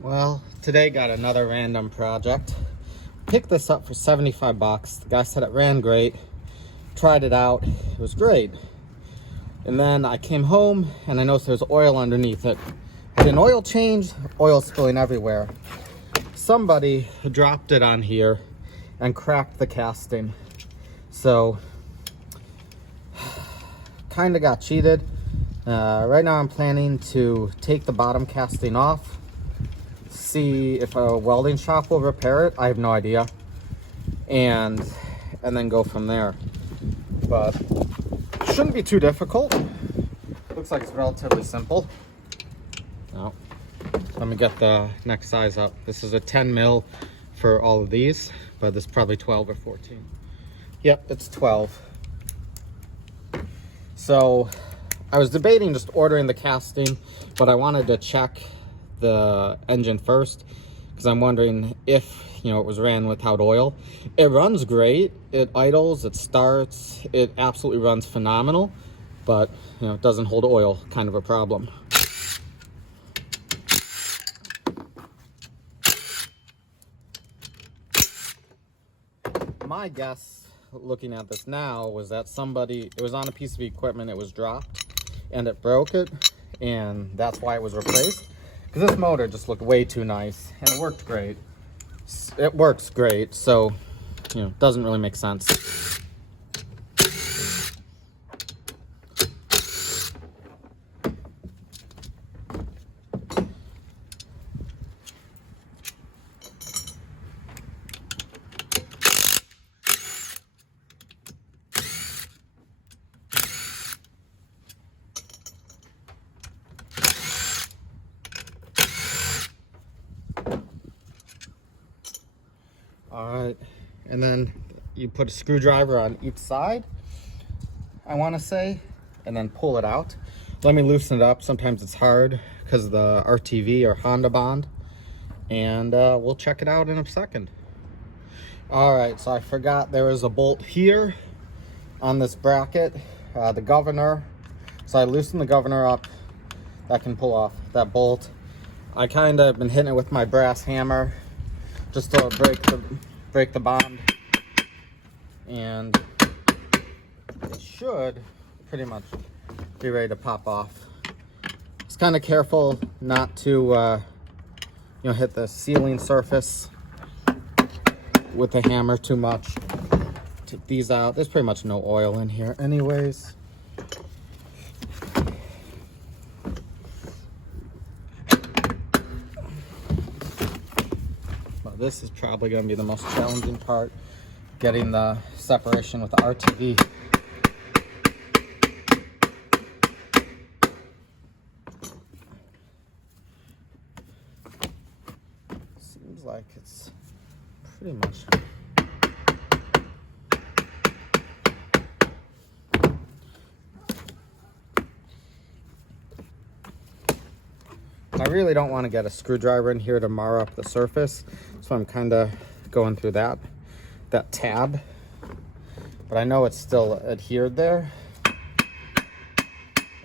Well, today got another random project. Picked this up for 75 bucks. The guy said it ran great. Tried it out. It was great. And then I came home and I noticed there's oil underneath it. I did an oil change, oil spilling everywhere. Somebody dropped it on here and cracked the casting. So, kind of got cheated. Right now I'm planning to take the bottom casting off, see if a welding shop will repair it. I have no idea. And then go from there. But it shouldn't be too difficult. Looks like it's relatively simple. Now, let me get the next size up. This is a 10 mil for all of these, but this is probably 12 or 14. Yep, it's 12. So I was debating just ordering the casting, but I wanted to check the engine first because I'm wondering if, it was ran without oil. It runs great. It idles, it starts, it absolutely runs phenomenal, but it doesn't hold oil, kind of a problem. My guess, looking at this now, was that it was on a piece of equipment, it was dropped, and it broke it, and that's why it was replaced. Because this motor just looked way too nice, and it worked great. It works great, so, it doesn't really make sense. Alright, and then you put a screwdriver on each side, I want to say, and then pull it out. Let me loosen it up. Sometimes it's hard because of the RTV or Honda bond, and we'll check it out in a second. Alright, so I forgot there was a bolt here on this bracket, the governor. So I loosened the governor up. That can pull off that bolt. I kind of been hitting it with my brass hammer just to break the bond, and it should pretty much be ready to pop off. Just kind of careful not to hit the sealing surface with the hammer too much. Take these out. There's pretty much no oil in here anyways. This is probably going to be the most challenging part, getting the separation with the RTV. Seems like it's pretty much. I really don't want to get a screwdriver in here to mar up the surface, so I'm kind of going through that tab, but I know it's still adhered there.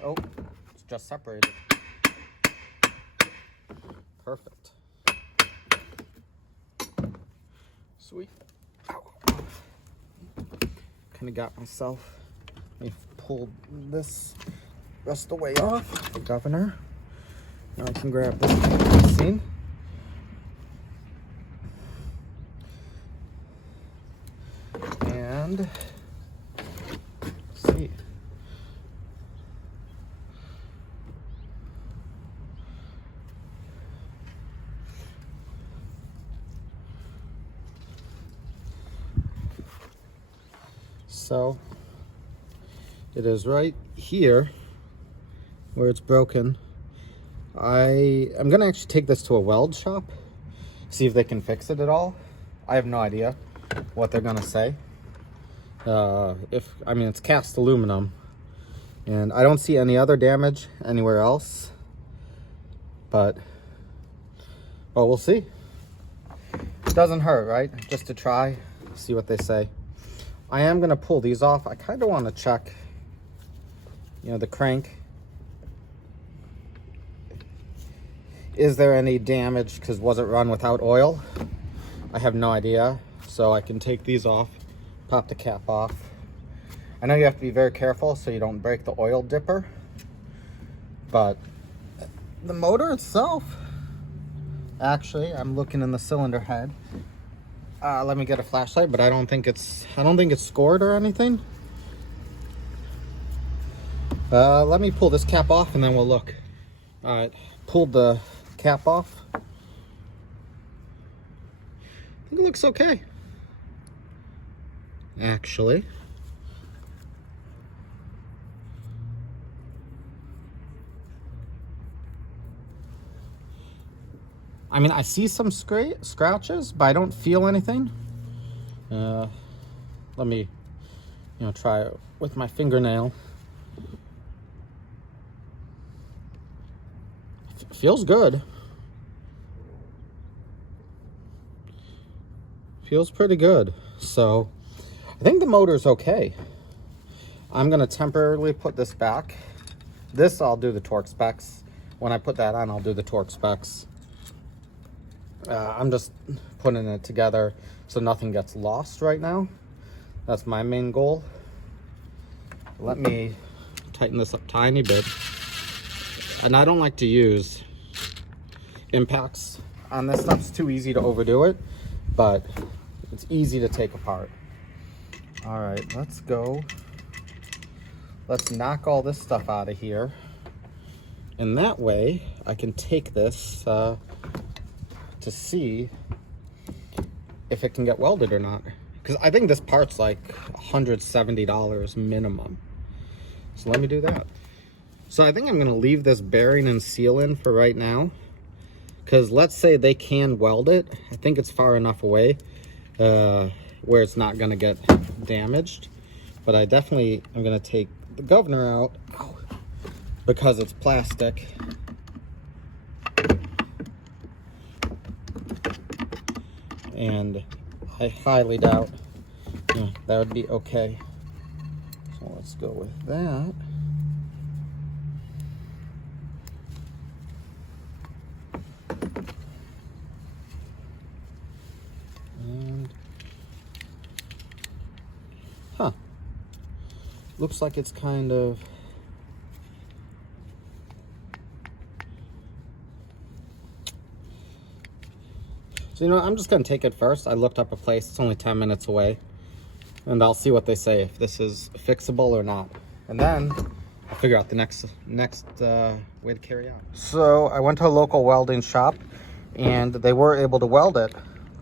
Oh, it's just separated. Perfect. Sweet. Kind of got myself. Let me pull this rest away off the governor. Now I can grab this casing. And see. So it is right here where it's broken. I'm gonna actually take this to a weld shop, see if they can fix it at all. I have no idea what they're gonna say. It's cast aluminum, and I don't see any other damage anywhere else, but we'll see. It doesn't hurt, right? Just to try, see what they say. I am gonna pull these off. I kind of want to check, the crank. Is there any damage because was it run without oil? I have no idea. So I can take these off, pop the cap off. I know you have to be very careful so you don't break the oil dipper, but the motor itself, actually, I'm looking in the cylinder head. Let me get a flashlight, but I don't think it's scored or anything. Let me pull this cap off and then we'll look. All right, pulled the cap off. I think it looks okay, actually. I mean, I see some scratches, but I don't feel anything. Let me, try it with my fingernail. Feels good. Feels pretty good. So, I think the motor's okay. I'm gonna temporarily put this back. This, I'll do the torque specs. When I put that on, I'll do the torque specs. I'm just putting it together so nothing gets lost right now. That's my main goal. Let me tighten this up tiny bit. And I don't like to use impacts on this stuff. It's too easy to overdo it, but it's easy to take apart. All right, let's go. Let's knock all this stuff out of here. And that way I can take this to see if it can get welded or not. Because I think this part's like $170 minimum. So let me do that. So I think I'm gonna leave this bearing and seal in for right now. Because let's say they can weld it. I think it's far enough away where it's not gonna get damaged. But I definitely am gonna take the governor out because it's plastic. And I highly doubt that would be okay. So let's go with that. And looks like it's kind of so, I'm just gonna take it first. I looked up a place, it's only 10 minutes away, and I'll see what they say, if this is fixable or not. And then I'll figure out the next way to carry out. So I went to a local welding shop and they were able to weld it.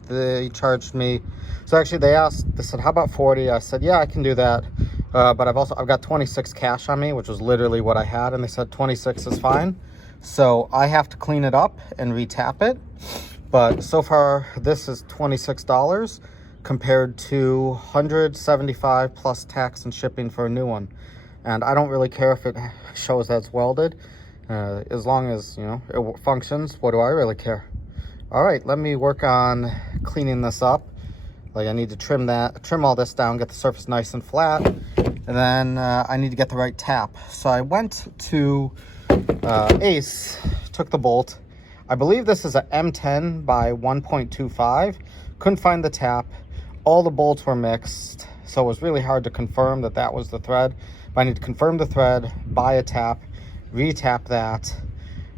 They charged me, so actually they said, how about 40? I said, yeah, I can do that. But I've got 26 cash on me, which was literally what I had. And they said 26 is fine. So I have to clean it up and re-tap it. But so far, this is $26 compared to $175 plus tax and shipping for a new one. And I don't really care if it shows that it's welded. As long as, it functions, what do I really care? All right, let me work on cleaning this up. Like I need to trim all this down, get the surface nice and flat. And then I need to get the right tap. So I went to Ace, took the bolt. I believe this is a M10 by 1.25. Couldn't find the tap. All the bolts were mixed, so it was really hard to confirm that was the thread. But I need to confirm the thread, buy a tap, re-tap that,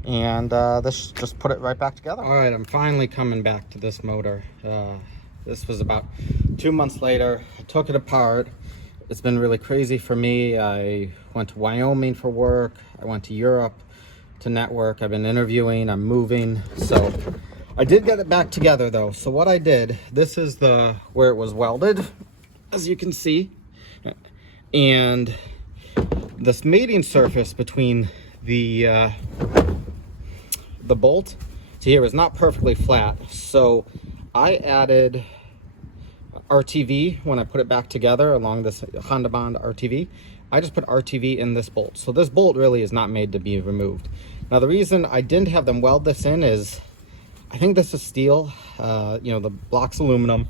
and this just put it right back together. All right, I'm finally coming back to this motor. This was about 2 months later. I took it apart. It's been really crazy for me. I went to Wyoming for work. I went to Europe to network. I've been interviewing, I'm moving. So I did get it back together though. So what I did, this is where it was welded, as you can see. And this mating surface between the bolt to here is not perfectly flat. So I added RTV when I put it back together along this Honda Bond RTV. I just put RTV in this bolt. So this bolt really is not made to be removed. Now the reason I didn't have them weld this in is, I think this is steel, the block's aluminum.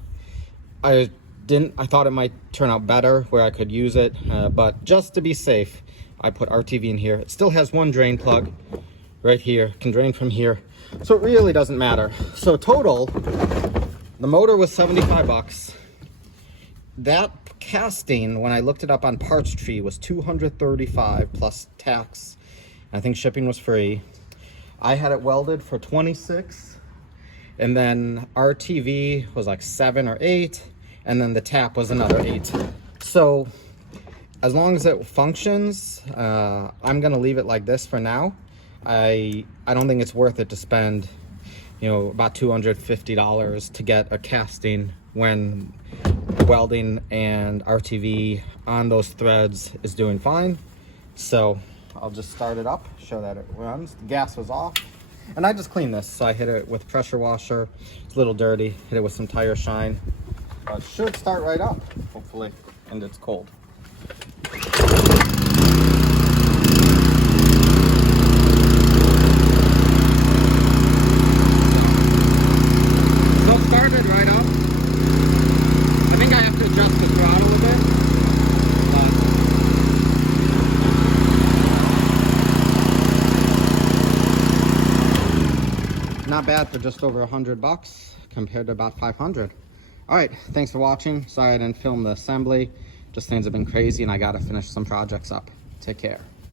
I thought it might turn out better where I could use it, but just to be safe, I put RTV in here. It still has one drain plug, right here, can drain from here. So it really doesn't matter. So total, the motor was 75 bucks. That casting, when I looked it up on Parts Tree, was 235 plus tax. I think shipping was free. I had it welded for 26, and then RTV was like 7 or 8, and then the tap was another 8. So as long as it functions, I'm gonna leave it like this for now. I don't think it's worth it to spend, you know, about $250 to get a casting when welding and RTV on those threads is doing fine. So I'll just start it up, show that it runs. The gas was off, and I just cleaned this. So I hit it with pressure washer. It's a little dirty. Hit it with some tire shine. But it should start right up, hopefully, and it's cold. So it started right up. I think I have to adjust the throttle a bit. Not bad for just over 100 bucks compared to about 500. All right, thanks for watching. Sorry I didn't film the assembly. Just things have been crazy and I gotta finish some projects up. Take care.